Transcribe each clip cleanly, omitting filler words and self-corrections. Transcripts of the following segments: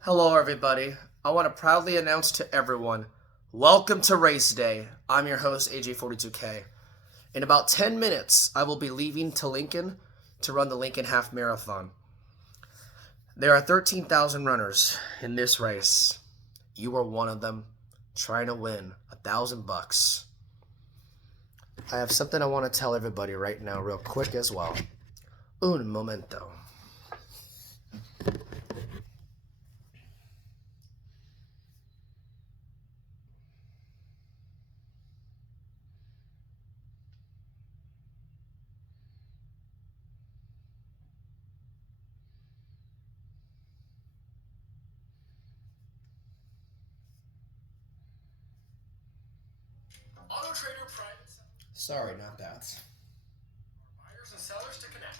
Hello, everybody. I want to proudly announce to everyone, welcome to Race Day. I'm your host, AJ42K. In about 10 minutes, I will be leaving to Lincoln to run the Lincoln Half Marathon. There are 13,000 runners in this race. You are one of them, trying to win $1,000. I have something I want to tell everybody right now, real quick as well. Un momento. Auto Trader private Sorry, not that. buyers and sellers to connect.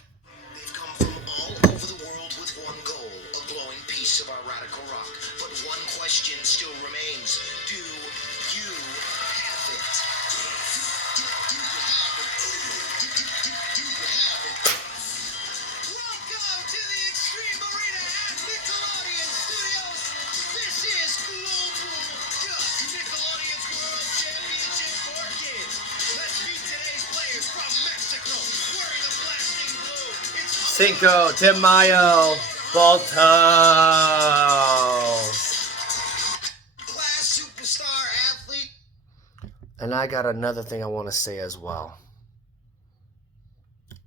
They've come from all over the world with one goal, a glowing piece of our radical rock. But one question still remains. Do you have it? Do you have it? Do you have it? Welcome to the Extreme Arena at Nickelodeon Studios. This is Global Duck, Nickelodeon's World Championship for kids. Let's meet today's players from Mexico, wearing the blasting blue. It's Cinco de Mayo, Balto. class superstar athlete. And I got another thing I want to say as well.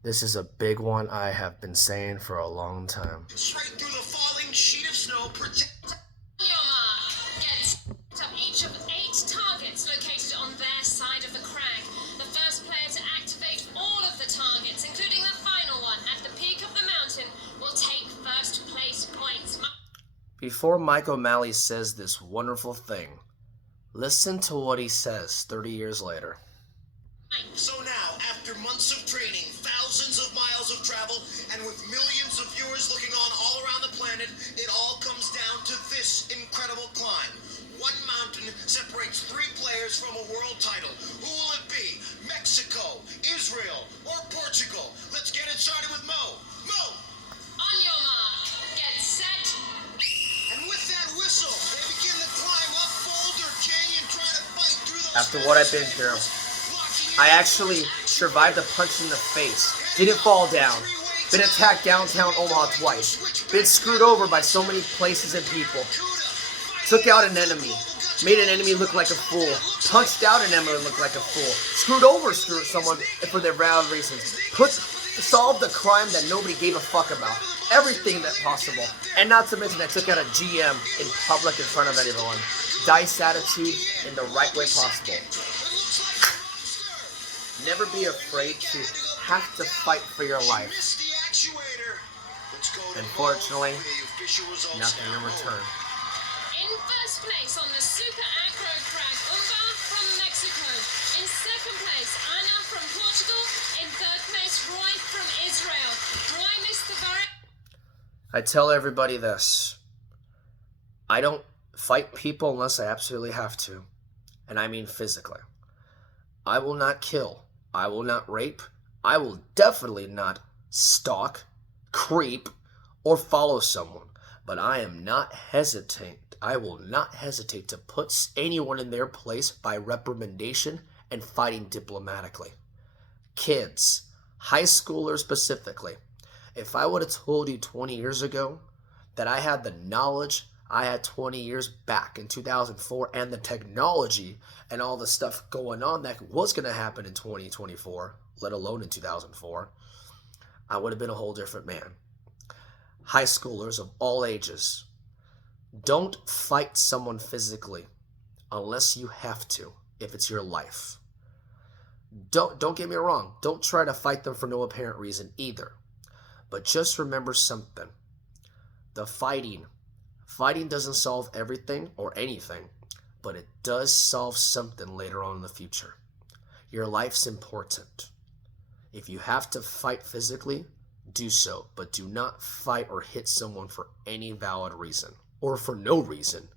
This is a big one I have been saying for a long time. Straight through the falling sheet of snow. Your mark. Get up each of 8 targets located on their side of the crag. The first player to activate all of the targets, including the final one at the peak of the mountain, will take first place points. Before Mike O'Malley says this wonderful thing, listen to what he says 30 years later. So now, after months of training, thousands of miles of travel, and with millions of viewers looking on all around the planet, it all comes down to this incredible climb. One mountain separates 3 players from a world title. Who will it be? Mexico, Israel, or Portugal? Let's get it started with Mo. Mo! On your mark. Get set. And with that whistle, they begin the climb up Boulder Canyon, trying to fight through those... After what I've been through, I actually survived a punch in the face, didn't fall down, been attacked downtown Omaha twice, been screwed over by so many places and people, took out an enemy, made an enemy look like a fool, punched out an enemy look like a fool, screwed someone for their valid reasons, solved a crime that nobody gave a fuck about, everything that possible, and not to mention I took out a GM in public in front of everyone. Dice attitude in the right way possible. Never be afraid to have to fight for your life. Unfortunately, nothing in return. In first place on the Super Acro Crag, Umba from Mexico. In second place, Anna from Portugal. In third place, Roy from Israel. Roy missed the very... I tell everybody this. I don't fight people unless I absolutely have to. And I mean physically. I will not kill. I will not rape. I will definitely not stalk, creep, or follow someone. But I am not hesitant. I will not hesitate to put anyone in their place by reprimandation and fighting diplomatically. Kids, high schoolers specifically, if I would have told you 20 years ago that I had the knowledge I had 20 years back in 2004 and the technology and all the stuff going on that was going to happen in 2024, let alone in 2004, I would have been a whole different man. High schoolers of all ages, don't fight someone physically unless you have to, if it's your life. Don't get me wrong. Don't try to fight them for no apparent reason either. But just remember something. The fighting doesn't solve everything or anything, but it does solve something later on in the future. Your life's important. If you have to fight physically, do so, but do not fight or hit someone for any valid reason, or for no reason.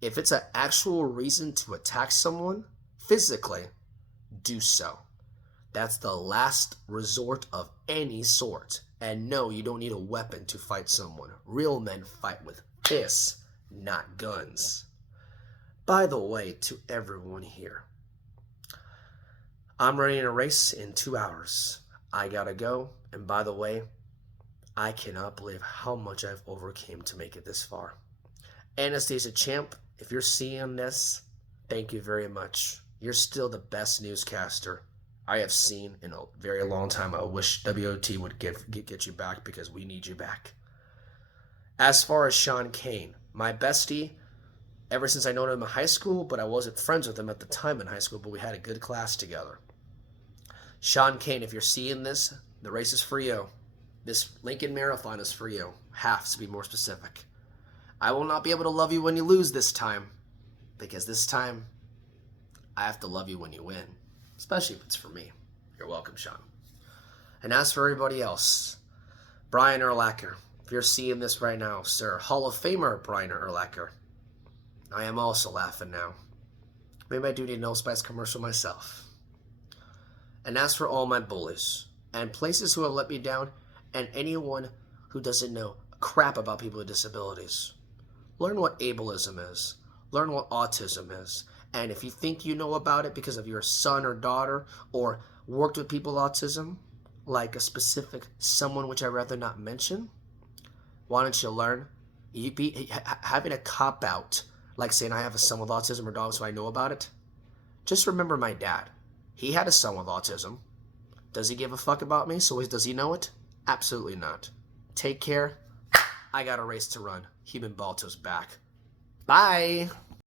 If it's an actual reason to attack someone physically, do so. That's the last resort of any sort. And no, you don't need a weapon to fight someone. Real men fight with fists, not guns. By the way, to everyone here, I'm running a race in 2 hours. I gotta go. And by the way, I cannot believe how much I've overcame to make it this far. Anastasia Champ, if you're seeing this, thank you very much. You're still the best newscaster I have seen in a very long time. I wish WOT would get you back because we need you back. As far as Sean Kane, my bestie, ever since I known him in high school, but I wasn't friends with him at the time in high school, but we had a good class together. Sean Kane, if you're seeing this, the race is for you. This Lincoln Marathon is for you. Half, to be more specific. I will not be able to love you when you lose this time, because this time, I have to love you when you win, especially if it's for me. You're welcome, Sean. And as for everybody else, Brian Urlacher, if you're seeing this right now, sir, Hall of Famer Brian Urlacher, I am also laughing now. Maybe I do need an Old Spice commercial myself. And as for all my bullies, and places who have let me down, and anyone who doesn't know crap about people with disabilities, learn what ableism is. Learn what autism is. And if you think you know about it because of your son or daughter or worked with people with autism, like a specific someone which I'd rather not mention, why don't you learn? Having a cop-out, like saying I have a son with autism or daughter so I know about it. Just remember my dad. He had a son with autism. Does he give a fuck about me? So does he know it? Absolutely not. Take care. I got a race to run. Human Balto's back. Bye.